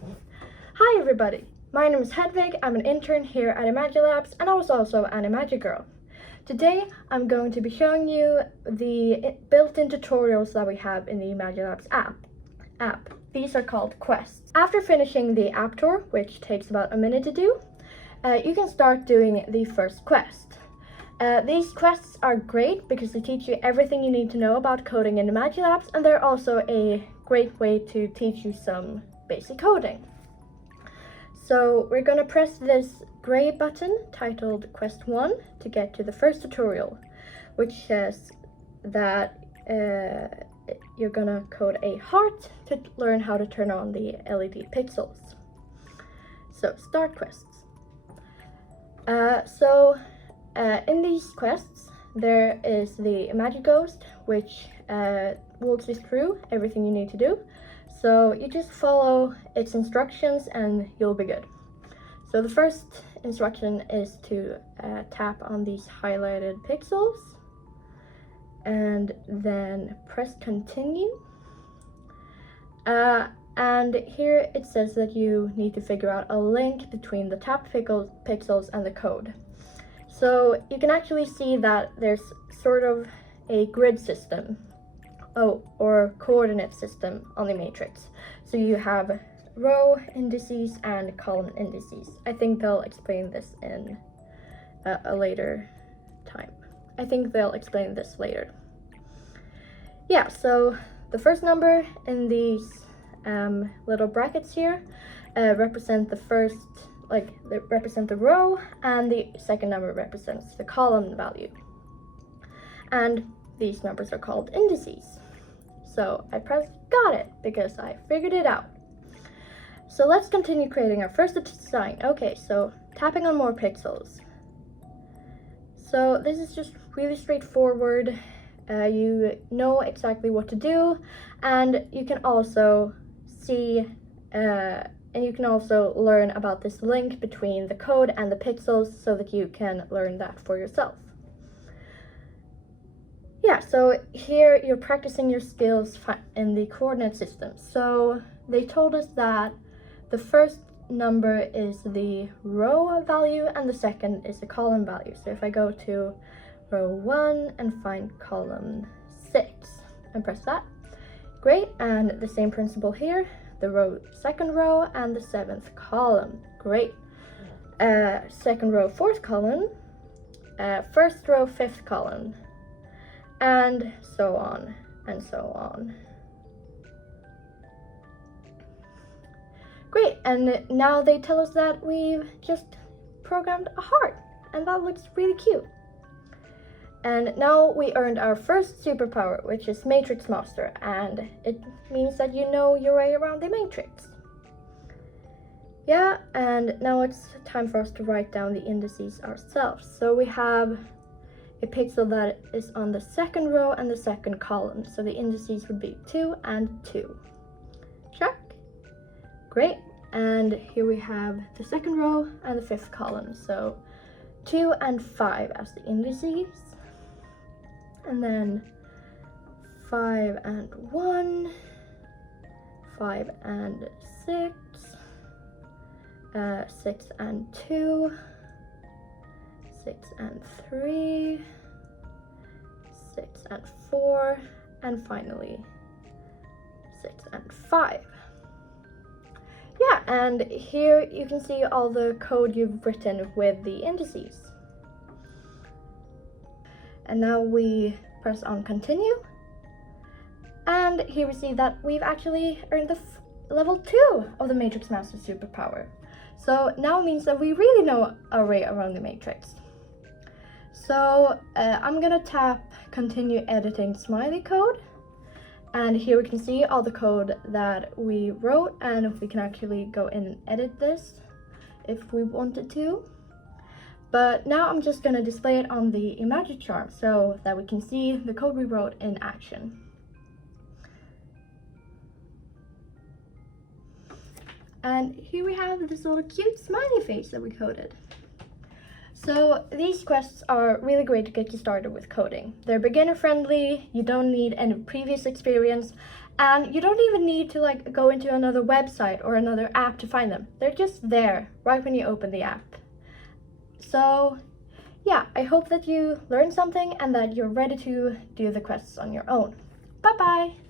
Hi everybody, my name is Hedvig, I'm an intern here at Imagilabs and I was also an Imagigirl. Today I'm going to be showing you the built-in tutorials that we have in the Imagilabs app. These are called quests. After finishing the app tour, which takes about a minute to do, you can start doing the first quest. These quests are great because they teach you everything you need to know about coding in Imagilabs, and they're also a great way to teach you some basic coding. So we're going to press this gray button titled Quest 1 to get to the first tutorial, which says that you're going to code a heart to learn how to turn on the LED pixels. So start quests. In these quests, there is the Magic Ghost, which walks you through everything you need to do. So you just follow its instructions and you'll be good. So the first instruction is to tap on these highlighted pixels and then press continue. And here it says that you need to figure out a link between the tapped pixels and the code. So you can actually see that there's sort of a grid system. Or coordinate system on the matrix. So you have row indices and column indices. I think they'll explain this in a later time. I think they'll explain this later. Yeah, so the first number in these little brackets here represent the first, represent the row, and the second number represents the column value. And these numbers are called indices. So I pressed got it because I figured it out. So let's continue creating our first design. Okay, so tapping on more pixels. So this is just really straightforward. You know exactly what to do, and you can also see and you can also learn about this link between the code and the pixels so that you can learn that for yourself. Yeah, so here you're practicing your skills in the coordinate system. So they told us that the first number is the row value and the second is the column value. So if I go to row 1 and find column 6 and press that, great. And the same principle here, the second row and the 7th column, great. Second row, 4th column, first row, 5th column, and so on and so on. Great, and now they tell us that we've just programmed a heart, and that looks really cute. And now we earned our first superpower, which is Matrix Master, and it means that you know your way around the matrix. Yeah, and now it's time for us to write down the indices ourselves. So we have a pixel that is on the second row and the second column. So the indices would be 2 and 2. Check. Great. And here we have the second row and the 5th column. So 2 and 5 as the indices. And then 5 and 1, 5 and 6, 6 and 2, 6 and 3, 6 and 4, and finally 6 and 5. Yeah, and here you can see all the code you've written with the indices. And now we press on continue. And here we see that we've actually earned the level 2 of the Matrix Master superpower. So now it means that we really know our way around the matrix. So I'm gonna tap continue editing smiley code. And here we can see all the code that we wrote, and we can actually go in and edit this if we wanted to. But now I'm just gonna display it on the Imagine chart so that we can see the code we wrote in action. And here we have this little cute smiley face that we coded. So these quests are really great to get you started with coding. They're beginner friendly, you don't need any previous experience, And you don't even need to like go into another website or another app to find them. They're just there right when you open the app. So yeah, I hope that you learned something and that you're ready to do the quests on your own. Bye bye!